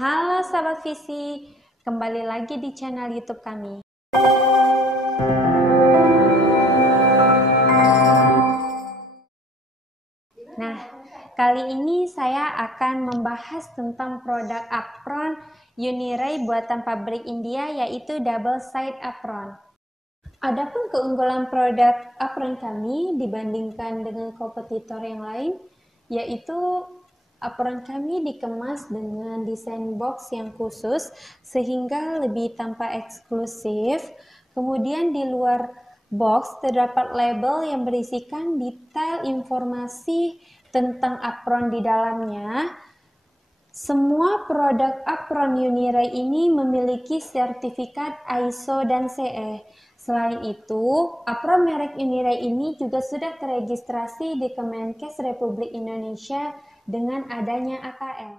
Halo Sahabat Visi, kembali lagi di channel YouTube kami. Nah, kali ini saya akan membahas tentang produk apron Uniray buatan pabrik India, yaitu double side apron. Adapun keunggulan produk apron kami dibandingkan dengan kompetitor yang lain, yaitu apron kami dikemas dengan desain box yang khusus sehingga lebih tampak eksklusif. Kemudian di luar box terdapat label yang berisikan detail informasi tentang apron di dalamnya. Semua produk apron Uniray ini memiliki sertifikat ISO dan CE. Selain itu, apron merek Uniray ini juga sudah teregistrasi di Kemenkes Republik Indonesia dengan adanya AKL.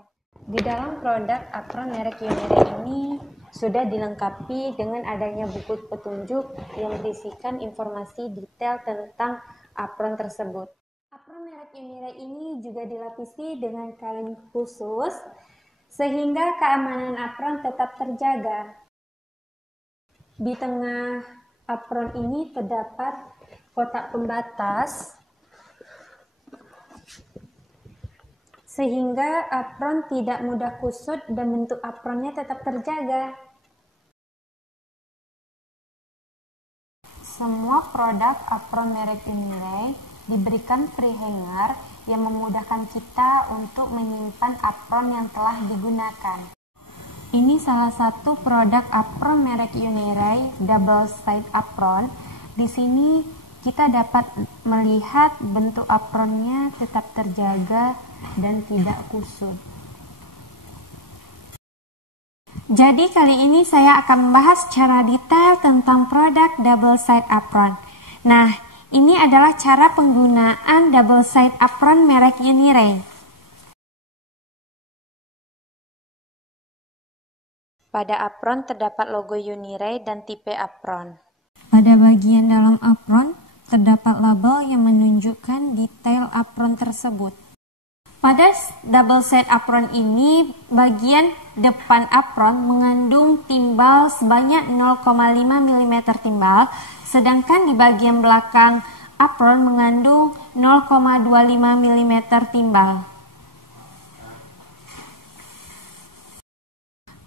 Di dalam produk apron merek Uniray ini sudah dilengkapi dengan adanya buku petunjuk yang berisikan informasi detail tentang apron tersebut. Apron merek Uniray ini juga dilapisi dengan kain khusus sehingga keamanan apron tetap terjaga. Di tengah apron ini terdapat kotak pembatas sehingga apron tidak mudah kusut dan bentuk apronnya tetap terjaga. Semua produk apron merek Uniray diberikan free hanger yang memudahkan kita untuk menyimpan apron yang telah digunakan. Ini salah satu produk apron merek Uniray, double side apron. Di sini kita dapat melihat bentuk apronnya tetap terjaga dan tidak kusut. Jadi kali ini saya akan membahas secara detail tentang produk double side apron. Nah, ini adalah cara penggunaan double side apron merek Uniray. Pada apron terdapat logo Uniray dan tipe apron. Pada bagian dalam apron terdapat label yang menunjukkan detail apron tersebut. Pada double side apron ini, bagian depan apron mengandung timbal sebanyak 0,5 mm timbal, sedangkan di bagian belakang apron mengandung 0,25 mm timbal.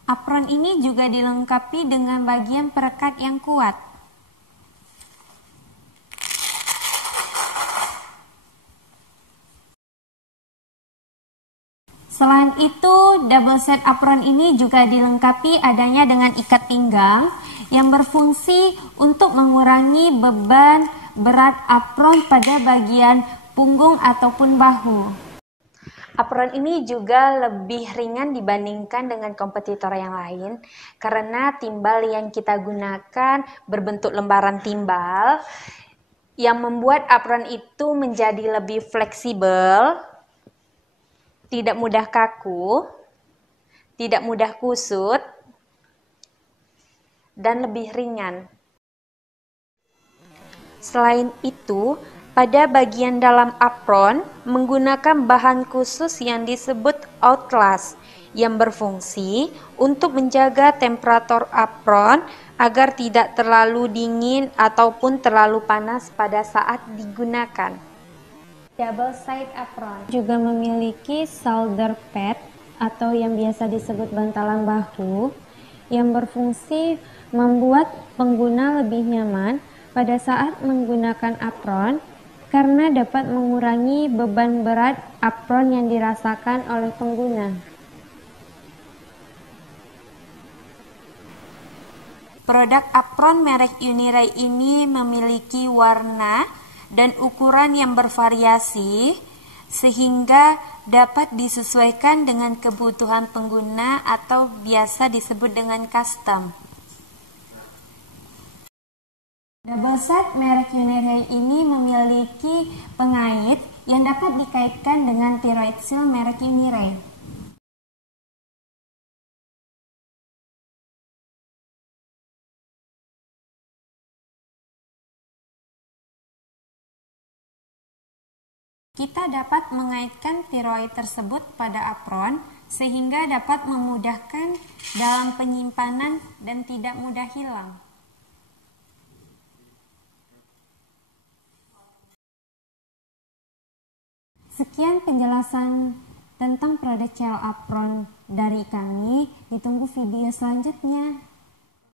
Apron ini juga dilengkapi dengan bagian perekat yang kuat. Selain itu, double side apron ini juga dilengkapi adanya dengan ikat pinggang yang berfungsi untuk mengurangi beban berat apron pada bagian punggung ataupun bahu. Apron ini juga lebih ringan dibandingkan dengan kompetitor yang lain karena timbal yang kita gunakan berbentuk lembaran timbal yang membuat apron itu menjadi lebih fleksibel, tidak mudah kaku, tidak mudah kusut, dan lebih ringan. Selain itu, pada bagian dalam apron menggunakan bahan khusus yang disebut Outlast yang berfungsi untuk menjaga temperatur apron agar tidak terlalu dingin ataupun terlalu panas pada saat digunakan. Double side apron juga memiliki shoulder pad atau yang biasa disebut bantalan bahu yang berfungsi membuat pengguna lebih nyaman pada saat menggunakan apron karena dapat mengurangi beban berat apron yang dirasakan oleh pengguna. Produk apron merek Uniray ini memiliki warna dan ukuran yang bervariasi sehingga dapat disesuaikan dengan kebutuhan pengguna atau biasa disebut dengan custom. Double side merek Uniray ini memiliki pengait yang dapat dikaitkan dengan thyroid seal merek Uniray. Kita dapat mengaitkan thyroid tersebut pada apron sehingga dapat memudahkan dalam penyimpanan dan tidak mudah hilang. Sekian penjelasan tentang produk gel apron dari kami. Ditunggu video selanjutnya.